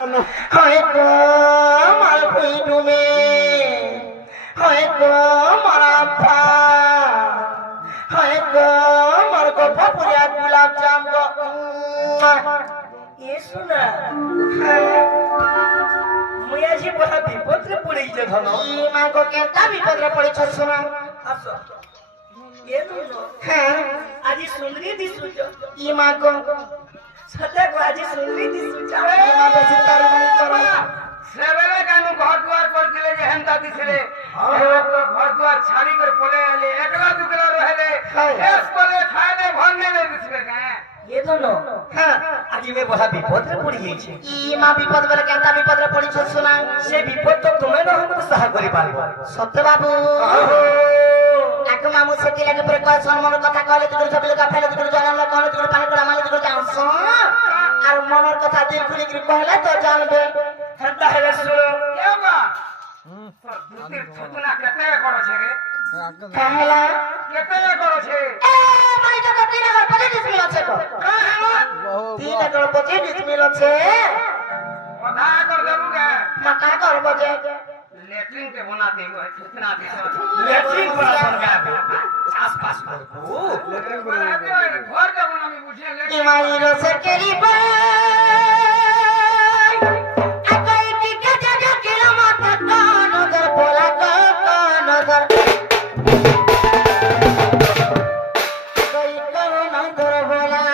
হয়তো আমার ভুইডুমে হয়তো আমার আব্বা হয়তো আমার গফা পুরিয়া গোলাপ জাম এ শোনা মুই আজি বড় বিপদে পড়েইছে ধন ই মা গো কেনটা বিপদে পড়েছ শোনা আসো এ নুনো হ্যাঁ আজি সুন্দরী দিছুছ ই মা গো সতে গো আজি সুন্দরী দিছুছ ই মা বেশি তার মনে করো সেবেলে কানু ঘর দুয়ার করছিলে যে হেনতা দিছিলে এবার তো ঘর দুয়ার ছাড়ি করে পলে আলে একলা দুকলা রহেলে এস করে খাইলে ভন্নে লে দিছিলে হ্যাঁ এ ধনো হ্যাঁ আজি মে বড় বিপদে পড়িয়েছে ই মা বিপদ বলে কেনটা বিপদে পড়িছ শোনা সে বিপদ তো তুমি না হতে সাহায্য করি পারবে সত্য বাবু এক মামু সেটি লাগে পরে কয় সম্মান কথা কইলে তুই সব লোক ফেলে তুই জানালে কোন তুই পানি করে মালে তুই জানছ আর মনের কথা দিল খুলে কি কইলে তো জানবে হেনতা হেলে শুনো কেবা দুতির ছতনা কেতে করছে রে কাহলা কেতে করছে এ ভাই তো তিন হাজার 25 মিল আছে তো 3025 মিল আছে কথা কর দেবুগে মাথা করব যে लेटरिन के बना देंगे कितना लेटरिन बना बन गया आसपास ओ लेटरिन बना दे घर का बना में पूछे लेटरिन इमाई रसे केरी बाय अकई की के जगह के मत कान उधर बोला कान उधर कोई कान उधर बोला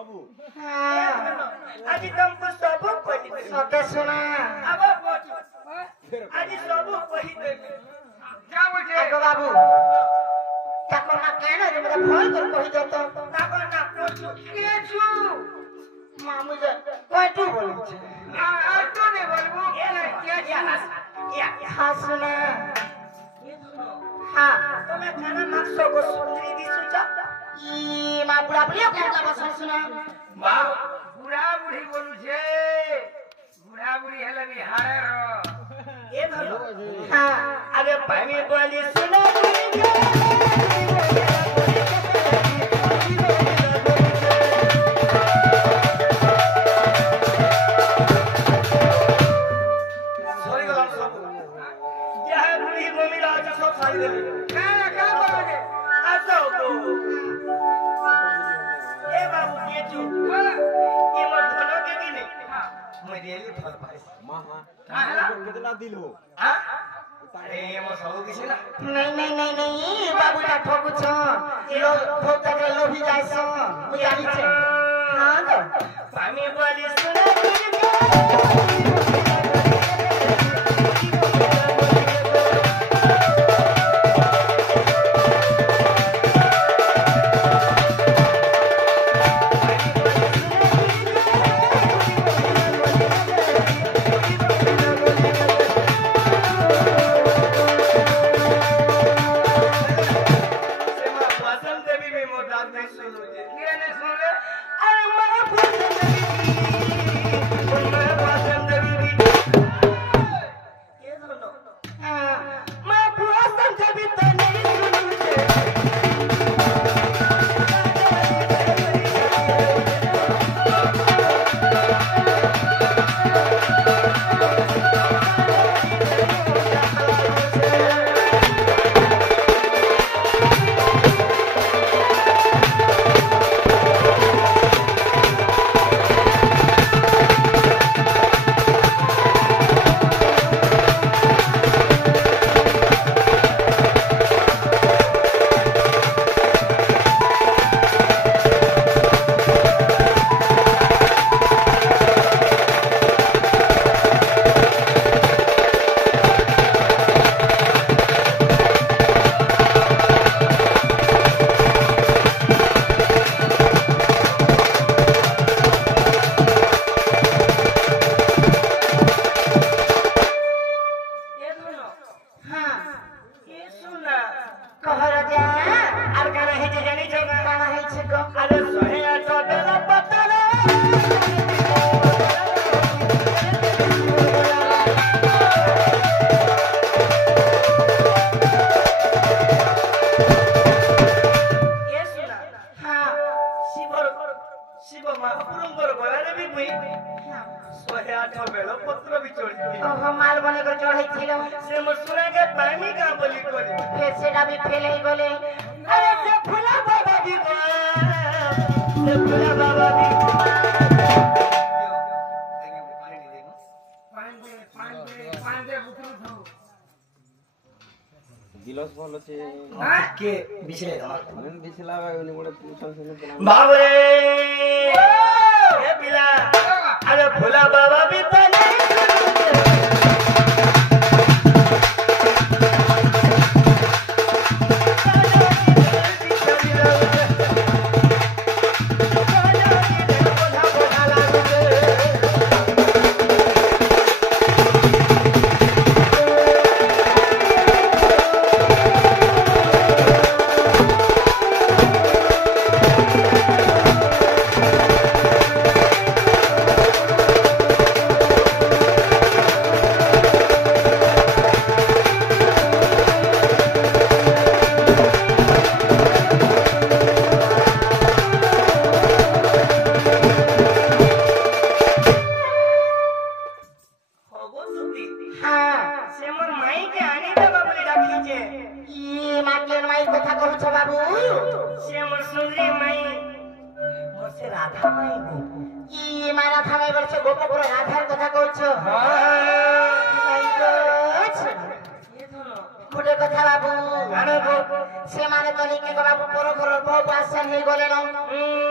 ସବୁ ଆଜି ତମକୁ ସବୁ କହିଦେବି ସତେ ଶୁଣା अब ଆଜି ସବୁ କହିଦେବି क्या बोलते हो बाबू ताको ना कहना रे मेरा फोन कर कहि दो तो ताको ना पूछू के छु मामू जे कोई तू बोल आ तू नहीं बोलबू क्या या हसना हां तुम्हें खाना मांगसो को सुंदरी दिसु छ ई मा बुढ़ा बुढ़िया कहता बस सुना बा बुढ़ा बुढ़ी बोलू छे बुढ़ा बुढ़ी हेले बिहारे रो ये धरो हां अबे पानी बोली सुनो सॉरी गलम सब यह बुढ़ी मम्मी राज सब खाई दे का बोलोगे आसो तो ए बाबू के चू ये मत धनो के भी नहीं मैं रियली फल पाई मां हां कितना दिल हो हां अरे ये मो सब किसी ना नहीं बाबू ना ठोकु छ लो ठोक तक लो भी जाय छ मु जानि छ हां तो पानी बोली सुनो गिलास भल छे के बिछले मन बिछला बागनी बड़े पूछन से बाबू रे ए बिला अरे भोला बाबा भी तो नहीं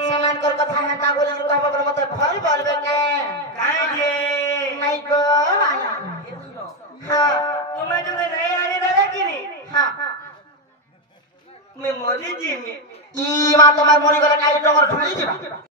ସେମାନଙ୍କର କଥା ହେନ୍ତା ବୋଲି କହିବ ବୋଲେ ମତେ ଭଲ ବୋଲବେ କେ କାଇଁ ଯେ ନାଇଁ ଗୋ ଆନା ହଁ ତୁମେ ଯଦି ନାଇଁ ଆଣି ଦେଲେ କିନି ହଁ ମୁଁ ମରି ଯିମି ଇ ମା ତମର ମରି ଗଲେ କାଲି ତମର ଢୁଳି ଯିବା